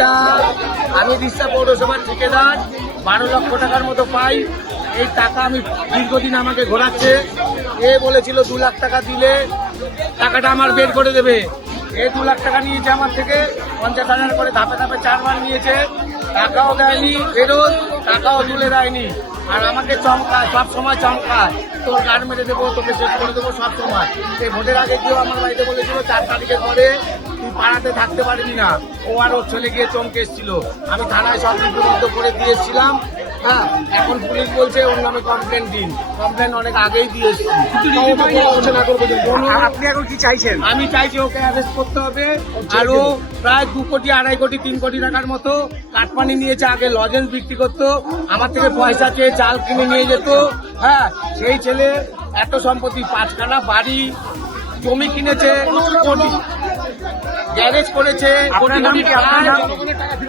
এটা আমি দিশা পৌরসভার ঠিকাদার 12 লক্ষ টাকার মতো পাই। এই টাকা আমি দীর্ঘদিন আমাকে ঘোরাচ্ছে। এ বলেছিল 2 লাখ টাকা দিলে টাকাটা আমার বের করে দেবে। এ 2 লাখ টাকা নিয়েছে আমার থেকে, 50,000 করে ধাপে ধাপে 4 বার নিয়েছে। টাকাও দেয়নি ফেরত, টাকাও তুলে দেয়নি। আর আমাকে চমকায়, সব সময় চমকায়, তোর গাড় মেরে দেবো, তোকে শেষ করে দেবো সব সময়। এই ভোটের আগে কেউ আমার বাড়িতে বলেছিল 4 তারিখের পরে তুই পাড়াতে থাকতে পারবি না। ও আর ওর ছেলে গিয়ে চমকে এসেছিল। আমি থানায় সব লিপিবদ্ধ করে দিয়েছিলাম। হ্যাঁ, এখন পুলিশ বলছে ওর নামে কমপ্লেন দিন। কমপ্লেন অনেক আগেই দিয়ে এসেছি। আপনি এখন কি চাইছেন? আমি চাইছি ওকে অ্যারেস্ট করতে হবে। আরো প্রায় 2 কোটি, 2.5 কোটি, 3 কোটি টাকার মতো কাটমানি নিয়েছে। আগে লজেন্স বিক্রি করতো, আমার থেকে পয়সা চেয়ে চাল কিনে নিয়ে যেত। হ্যাঁ, সেই ছেলে এত সম্পত্তি, 5খানা বাড়ি, জমি কিনেছে, গ্যারেজ করেছে,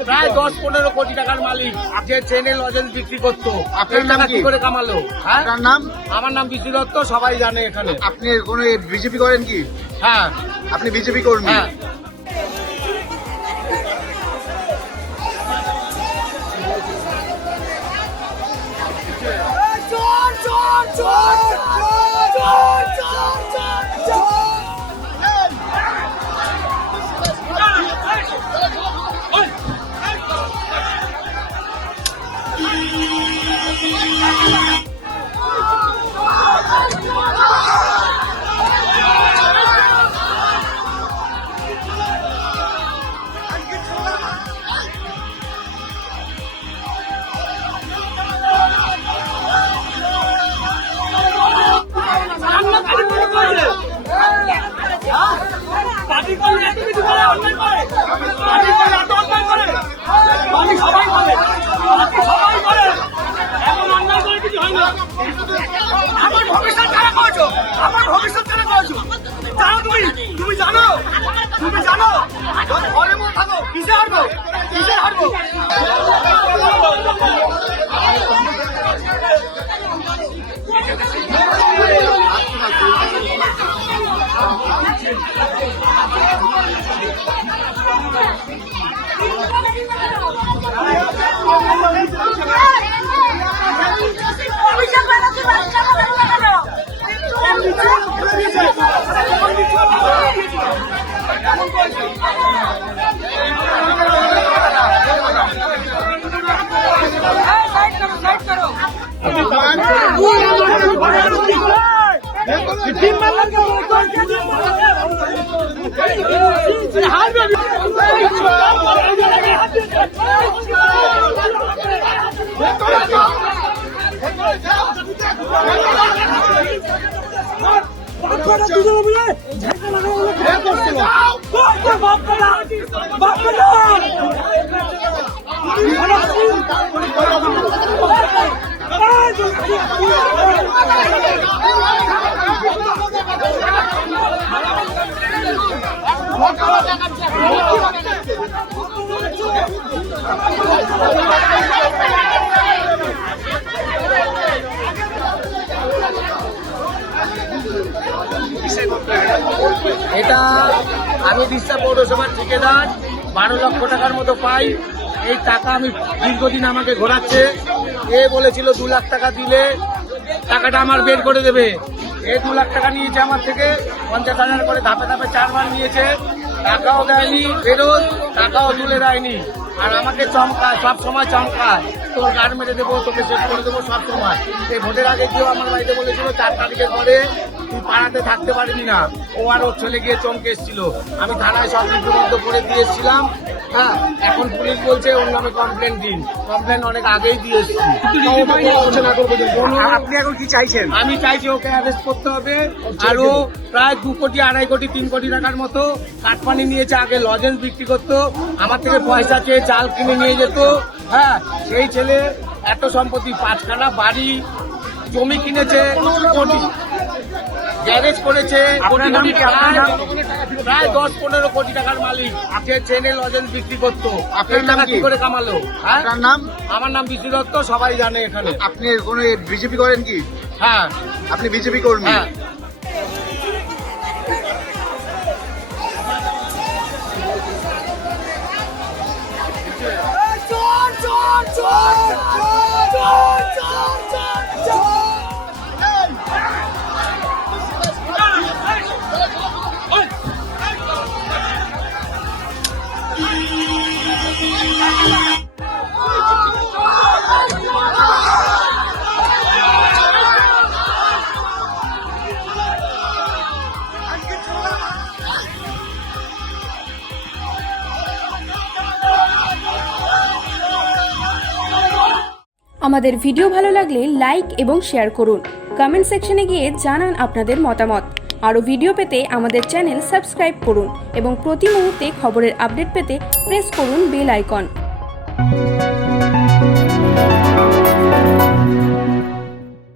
প্রায় 10-15 কোটি টাকার মালিক। যে ট্রেনে লজেন্স বিক্রি করতো, আপনার টাকা কি করে কামালো? হ্যাঁ, নাম? আমার নাম বিজু দত্ত, সবাই জানে এখানে। আপনি কোনো বিজেপি করেন কি? হ্যাঁ, আপনি বিজেপি কর্মী? হ্যাঁ। আমার ভবিষ্যৎ কারা করেছো? আমার ভবিষ্যৎ কারা করেছো? জানো তুমি জানো? তুমি জানো? ঘরে মন থাকো, কিসে হারবো? কিসে হারবো? এটা আমি দিশা পৌরসভার ঠিকাদার, 12 লক্ষ টাকার মতো পাই। এই টাকা আমি দীর্ঘদিন আমাকে ঘোরাচ্ছে। এ বলেছিল 2 লাখ টাকা দিলে টাকাটা আমার বের করে দেবে। এ 2 লাখ টাকা নিয়েছে আমার থেকে, 50,000 করে ধাপে ধাপে 4 বার নিয়েছে। টাকাও দেয়নি ফেরত, টাকাও তুলে দেয়নি। আর আমাকে চমকায়, সব সময় চমকায়, তোর গাড় মেরে দেবো, তোকে চেক করে দেবো সব সময়। এই ভোটের আগে কেউ আমার বাড়িতে বলেছিল 4 তারিখের পরে তুই পাড়াতে থাকতে পারবি না। ও আর ওর ছেলে গিয়ে চমকে এসেছিল। আমি থানায় সব লিপিবদ্ধ করে দিয়েছিলাম। হ্যাঁ, এখন পুলিশ বলছে ওর নামে কমপ্লেন দিন। কমপ্লেন অনেক আগেই দিয়ে এসেছি। আপনি এখন কি চাইছেন? আমি চাইছি ওকে অ্যারেস্ট করতে হবে। আরো প্রায় 2 কোটি, 2.5 কোটি, 3 কোটি টাকার মতো কাটপানি নিয়েছে। আগে লজেন্স বিক্রি করতো, আমার থেকে পয়সা চেয়ে চাল কিনে নিয়ে যেত। হ্যাঁ, সেই ছেলে এত সম্পত্তি, 5খানা বাড়ি, জমি কিনেছে, কোটি গ্যারেজ করেছে, আপনার নাম কি? আপনার নাম? প্রায় 10-15 কোটি টাকার মালিক। যে ট্রেনে লজেন্স বিক্রি করতো, আপনার এই নাম টাকা কি? কি করে কামালো? হ্যাঁ, আপনার নাম? আমার নাম বিষ্ণু দত্ত, সবাই জানে এখানে। আপনি কোনো বিজেপি করেন কি? হ্যাঁ আপনি বিজেপি কর্মী? হ্যাঁ। আমাদের ভিডিও ভালো লাগলে লাইক এবং শেয়ার করুন। কমেন্ট সেকশনে গিয়ে জানান আপনাদের মতামত। আরও ভিডিও পেতে আমাদের চ্যানেল সাবস্ক্রাইব করুন এবং প্রতি মুহূর্তে খবরের আপডেট পেতে প্রেস করুন বেল আইকন।